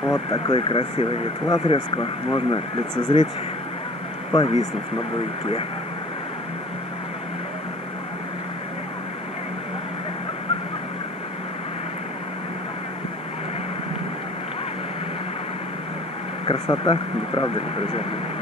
Вот такой красивый вид Лавревского можно лицезреть, повиснув на буйке. Красота, не правда ли, друзья?